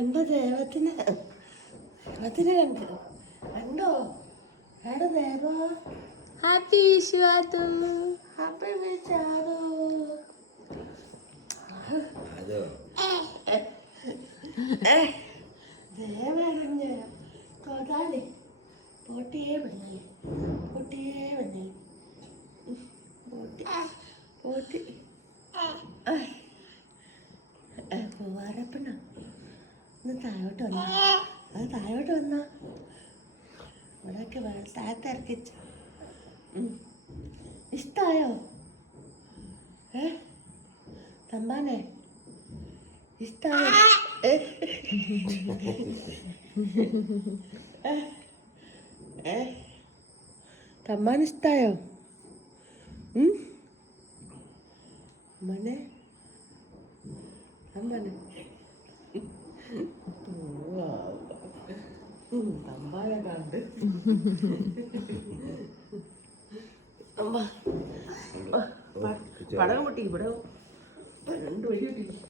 കണ്ടോ ദേവത്തിന് കണ്ടു കണ്ടോ എടാ ദേവ ഹാപ്പി വിഷുവാതു ഹാപ്പി വിഷാദു ദേവറിഞ്ഞ തൊടാതെ പോട്ടിയേ വന്നേ പോട്ടിയേ വന്നേ പോട്ടി പോട്ടി പോവാറപ്പണ ഒന്ന് താഴോട്ട് വന്ന അത് താഴോട്ട് വന്ന ഇവിടെയൊക്കെ താഴത്തിറക്കിച്ച ഇഷ്ടായോ തമ്പാനെ ഇഷ്ടായോ തമ്പാൻ ഇഷ്ടായോ അമ്മനെ അമ്മനെ തമ്പാനെ കണ്ട് പടം പൊട്ടി ഇവിടെ 2 വഴി കിട്ടി